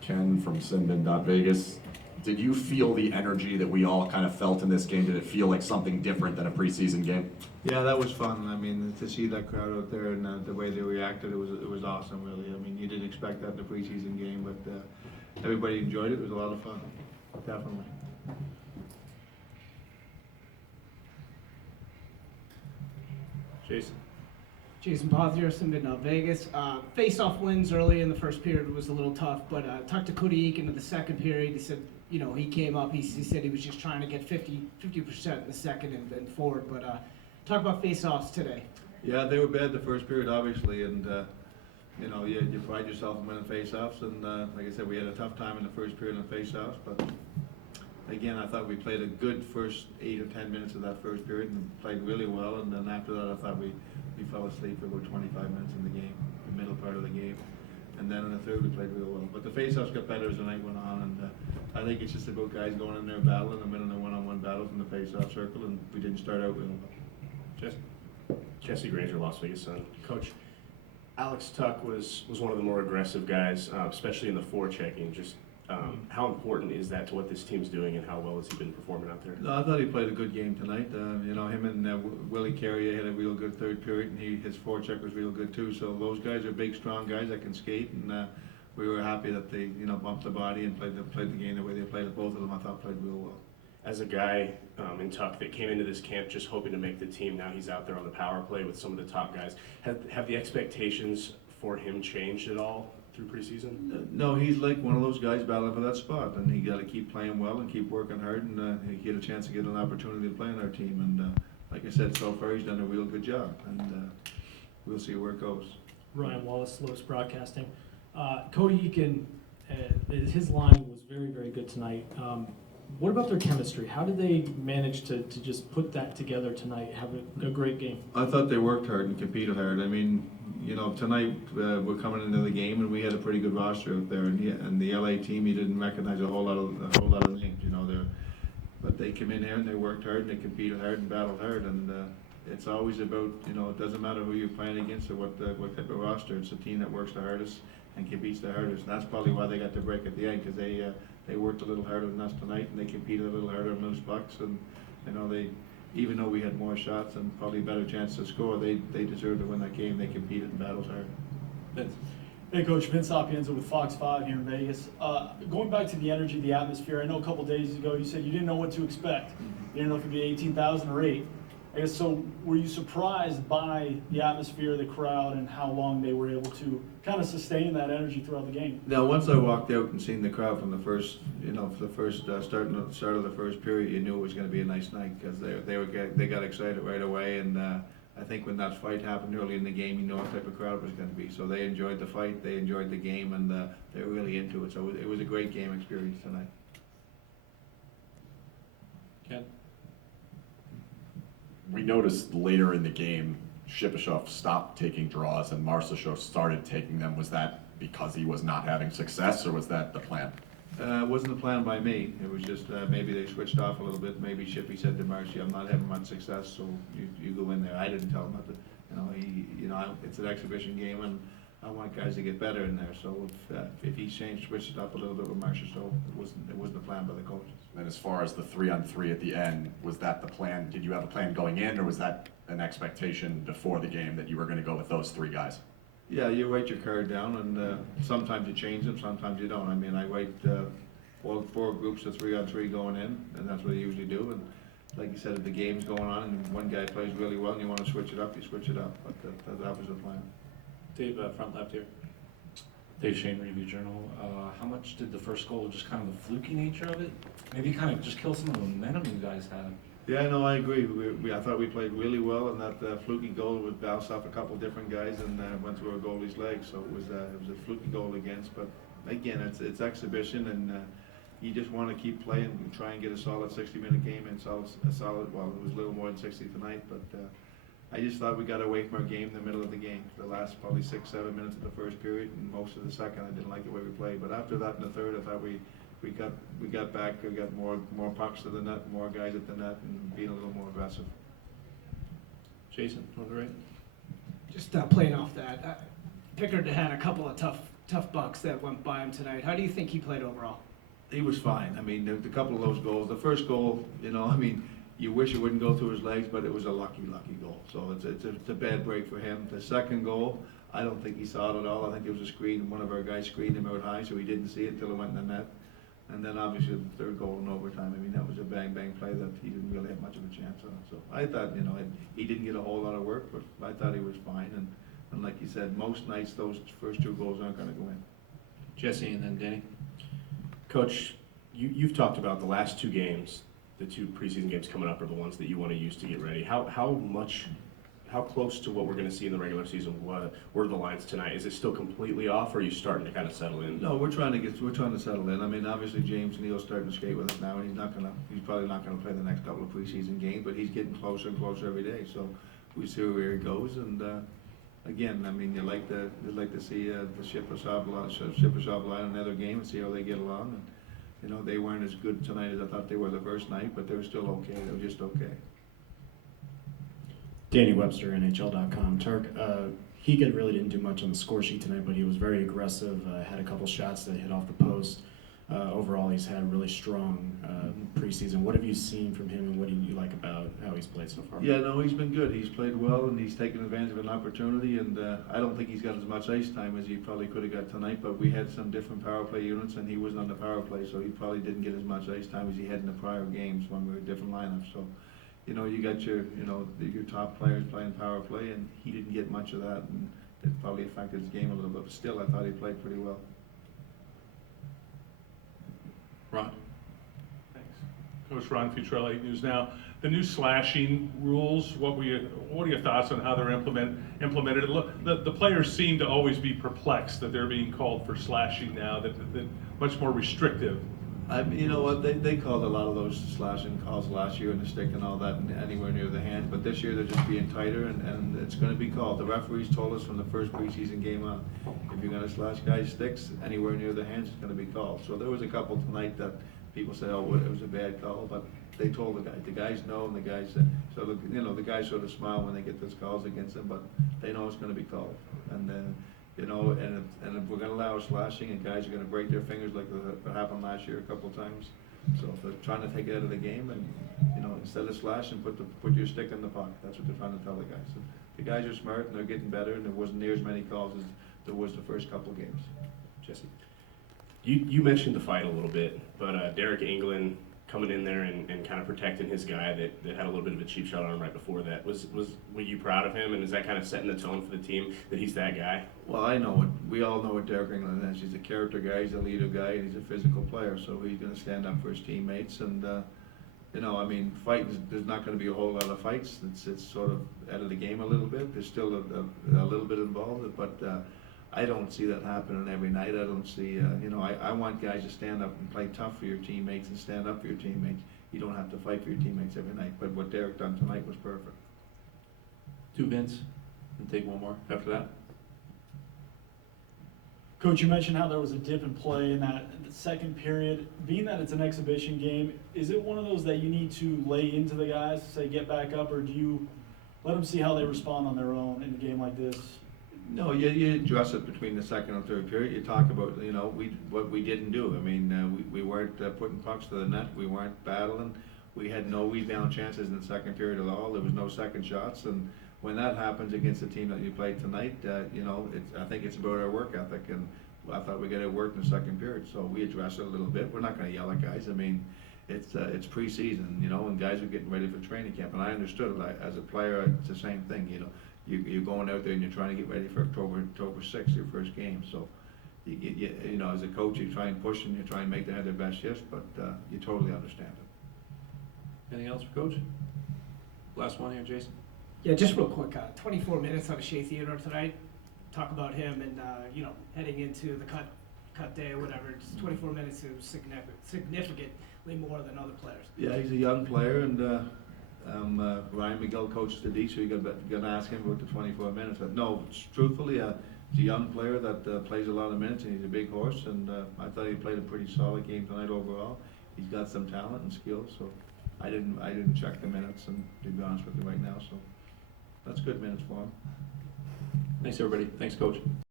Ken from Sinbin.Vegas. Did you feel the energy that we all kind of felt in this game? Did it feel like something different than a preseason game? Yeah, that was fun. I mean, to see that crowd out there and the way they reacted, it was awesome, really. I mean, you didn't expect that in a preseason game, but everybody enjoyed it. It was a lot of fun, definitely. Jason Pothier, Vegas. Face-off wins early in the first period was a little tough, but talked to Cody Eak into the second period. He said, you know, he came up, he said he was just trying to get 50% in the second and forward. But talk about face-offs today. Yeah, they were bad the first period, obviously, and you know, you pride yourself in winning face-offs, and like I said, we had a tough time in the first period on face-offs, but again, I thought we played a good first 8 or 10 minutes of that first period and played really well, and then after that I thought we fell asleep for about 25 minutes in the game, the middle part of the game, and then in the third we played real well. But the face-offs got better as the night went on, and I think it's just about guys going in there battling and winning the one-on-one battles in the face-off circle, and we didn't start out real well. Jesse Granger, Las Vegas Sun. Coach, Alex Tuck was one of the more aggressive guys, especially in the forechecking. Just how important is that to what this team's doing, and how well has he been performing out there? No, I thought he played a good game tonight. You know, him and Willie Carrier had a real good third period, and his forecheck was real good too. So those guys are big, strong guys that can skate, and we were happy that they, you know, bumped the body and played the game the way they played it. Both of them, I thought, played real well. As a guy in Tuck that came into this camp just hoping to make the team, now he's out there on the power play with some of the top guys. Have the expectations for him changed at all through preseason? No, he's like one of those guys battling for that spot, and he got to keep playing well and keep working hard, and he get a chance to get an opportunity to play on our team. And like I said, so far he's done a real good job, and we'll see where it goes. Ryan Wallace, Lotus Broadcasting. Cody Eakin, his line was very, very good tonight. What about their chemistry? How did they manage to just put that together tonight, have a great game? I thought they worked hard and competed hard. I mean, you know, tonight we're coming into the game and we had a pretty good roster out there, and the LA team, you didn't recognize a whole lot of names, you know. But they came in here and they worked hard and they competed hard and battled hard, and it's always about, you know, it doesn't matter who you're playing against or what type of roster. It's the team that works the hardest and competes the hardest, and that's probably why they got the break at the end, because they worked a little harder than us tonight, and they competed a little harder on those pucks, and you know, they, even though we had more shots and probably a better chance to score, they deserved to win that game. They competed and battled hard. Vince. Hey Coach, Vince Sapienza with Fox 5 here in Vegas. Going back to the energy, the atmosphere, I know a couple days ago you said you didn't know what to expect. You didn't know if it'd be 18,000 or 8. I guess, so were you surprised by the atmosphere, the crowd, and how long they were able to kind of sustain that energy throughout the game? Now, once I walked out and seen the crowd from the first, you know, for the first start of the first period, you knew it was going to be a nice night, because they got excited right away, and I think when that fight happened early in the game, you know what type of crowd it was going to be. So they enjoyed the fight, they enjoyed the game, and they were really into it. So it was a great game experience tonight. Ken. We noticed later in the game, Shipachyov stopped taking draws and Marchessault started taking them. Was that because he was not having success, or was that the plan? It wasn't a plan by me. It was just maybe they switched off a little bit. Maybe Shippy said to Marcy, "I'm not having much success, so you go in there." I didn't tell him that. You know, it's an exhibition game, and I want guys to get better in there. So if he switched it up a little bit with Marchessault, it wasn't a plan by the coaches. And as far as the 3-on-3 at the end, was that the plan? Did you have a plan going in, or was that an expectation before the game that you were going to go with those 3 guys? Yeah, you write your card down, and sometimes you change them, sometimes you don't. I mean, I write 4 groups of 3-on-3 going in, and that's what I usually do. And like you said, if the game's going on and one guy plays really well and you want to switch it up, you switch it up. But that was the plan. Dave, front left here. Dave Shane, Review Journal. How much did the first goal, just kind of the fluky nature of it, maybe kind of just kill some of the momentum you guys had? Yeah, no, I agree. I thought we played really well, and that fluky goal would bounce off a couple different guys and went through our goalie's legs. So it was a fluky goal against. But again, it's exhibition, and you just want to keep playing and try and get a solid 60-minute game and solid. Well, it was a little more than 60 tonight, but I just thought we got away from our game in the middle of the game. The last probably 6-7 minutes of the first period, and most of the second, I didn't like the way we played. But after that in the third, I thought we got back, we got more pucks to the net, more guys at the net, and being a little more aggressive. Jason, on the right. Just playing off that, Pickard had a couple of tough tough Bucks that went by him tonight. How do you think he played overall? He was fine. I mean, the couple of those goals, the first goal, you know, I mean, you wish it wouldn't go through his legs, but it was a lucky goal. So it's a bad break for him. The second goal, I don't think he saw it at all. I think it was a screen. One of our guys screened him out high, so he didn't see it until it went in the net. And then obviously the third goal in overtime. I mean, that was a bang play that he didn't really have much of a chance on. So I thought, you know, he didn't get a whole lot of work, but I thought he was fine. And like you said, most nights those first two goals aren't going to go in. Jesse and then Danny. Coach, you've talked about the last two games, the two preseason games coming up are the ones that you want to use to get ready. How close to what we're going to see in the regular season were the lines tonight? Is it still completely off, or are you starting to kind of settle in? No, we're trying to settle in. I mean, obviously James Neal's starting to skate with us now, and he's probably not gonna play the next couple of preseason games, but he's getting closer and closer every day. So we see where he goes, and again, I mean, you'd like to see the Shippers line another game and see how they get along. And you know, they weren't as good tonight as I thought they were the first night, but they were still okay. They were just okay. Danny Webster, NHL.com. Turk, Higa really didn't do much on the score sheet tonight, but he was very aggressive, had a couple shots that hit off the post. Overall, he's had a really strong preseason. What have you seen from him, and what do you like about how he's played so far? Yeah, no, he's been good. He's played well, and he's taken advantage of an opportunity, and I don't think he's got as much ice time as he probably could have got tonight, but we had some different power play units, and he wasn't on the power play, so he probably didn't get as much ice time as he had in the prior games when we were different lineups. So, you know, you got your top players playing power play, and he didn't get much of that, and it probably affected his game a little bit, but still, I thought he played pretty well. Ron? Thanks. Coach Ron Futrelli, News Now. The new slashing rules, what are your thoughts on how they're implemented? The players seem to always be perplexed that they're being called for slashing now, that much more restrictive. You know what, they called a lot of those slashing calls last year, and the stick and all that, anywhere near the hand, but this year they're just being tighter, and it's going to be called. The referees told us from the first preseason game on, if you're going to slash guys' sticks anywhere near the hands, it's going to be called. So there was a couple tonight that people said, oh, it was a bad call, but they told the guys know, and the guys, the guys sort of smile when they get those calls against them, but they know it's going to be called. And then, you know, and if we're going to allow slashing, and guys are going to break their fingers like that happened last year a couple of times. So if they're trying to take it out of the game, and you know, instead of slashing, put your stick in the puck. That's what they're trying to tell the guys. So the guys are smart, and they're getting better, and there wasn't near as many calls as there was the first couple of games. Jesse, you mentioned the fight a little bit, but Derek England coming in there and kind of protecting his guy that had a little bit of a cheap shot on him right before that. Were you proud of him, and is that kind of setting the tone for the team that he's that guy? Well, we all know what Derek England is. He's a character guy, he's a leader guy, and he's a physical player, so he's going to stand up for his teammates. And you know, I mean, fighting, there's not going to be a whole lot of fights. It's sort of out of the game a little bit. There's still a little bit involved, but I don't see that happening every night. I don't see, you know, I want guys to stand up and play tough for your teammates and stand up for your teammates. You don't have to fight for your teammates every night, but what Derek done tonight was perfect. Two Vince, and take one more after that. Coach, you mentioned how there was a dip in play in that second period. Being that it's an exhibition game, is it one of those that you need to lay into the guys to say get back up, or do you let them see how they respond on their own in a game like this? No, you address it between the second and third period. You talk about, you know, what we didn't do. I mean, we weren't putting pucks to the net. We weren't battling. We had no rebound chances in the second period at all. There was no second shots, and when that happens against the team that you played tonight, you know, I think it's about our work ethic, and I thought we got it worked in the second period, so we addressed it a little bit. We're not going to yell at guys. I mean, it's preseason, you know, and guys are getting ready for training camp, and I understood it. As a player, it's the same thing, you know. You're going out there and you're trying to get ready for October 6th, your first game. So, you know, as a coach, you try and push and you try and make them have their best shifts, but you totally understand it. Anything else for Coach? Last one here, Jason. Yeah, just real quick, 24 minutes on Shea Theodore tonight. Talk about him and, you know, heading into the cut day or whatever. Just 24 minutes is significantly more than other players. Yeah, he's a young player, and Ryan McGill coaches the D, so you're going to ask him about the 24 minutes. But no, truthfully, he's a young player that plays a lot of minutes, and he's a big horse, and I thought he played a pretty solid game tonight overall. He's got some talent and skills, so I didn't check the minutes, and to be honest with you right now, so that's good minutes for him. Thanks, everybody. Thanks, Coach.